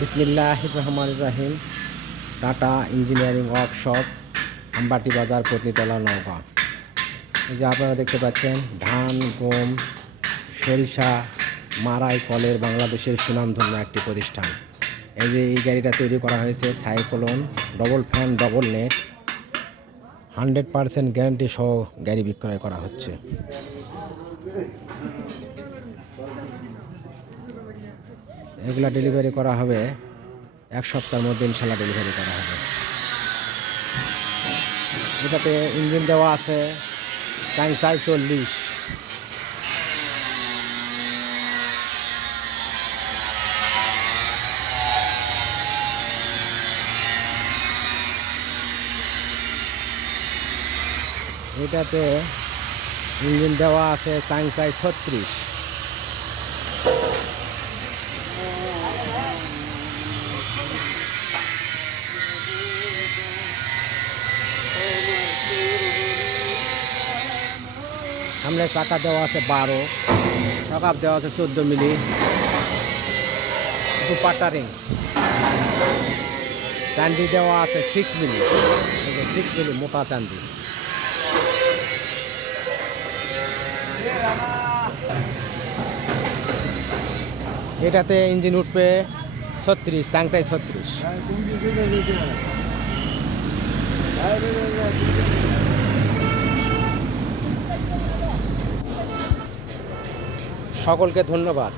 বিসমিল্লাহির রহমানির রহিম। Tata engineering workshop, আমবাটি বাজার, পত্নীতলা, নওগাঁ। এই যে আপনারা দেখতে পাচ্ছেন ধান, গম, সরিষা মাড়াই কলের বাংলাদেশের সুনামধন্য একটি প্রতিষ্ঠান। এই যে এই গাড়িটা তৈরি করা হয়েছে cyclone, double fan, double net, 100% guarantee সহ গাড়ি বিক্রয় করা হচ্ছে। এগুলা ডেলিভারি করা হবে এক সপ্তাহের মধ্যে, ইনশাল্লাহ ডেলিভারি করা হবে। এটাতে ইঞ্জিন দেওয়া আছে 40। এটাতে ইঞ্জিন দেওয়া আছে 36। সামনে চাকা দেওয়া আছে 12, সকাপ দেওয়া আছে 14 মিলি, দুপাট্টা রিং, চান্দি দেওয়া আছে 6 মিলি, 6 মিলি মোটা চান্দি। এটাতে ইঞ্জিন উঠবে 36, 36। সকলকে ধন্যবাদ।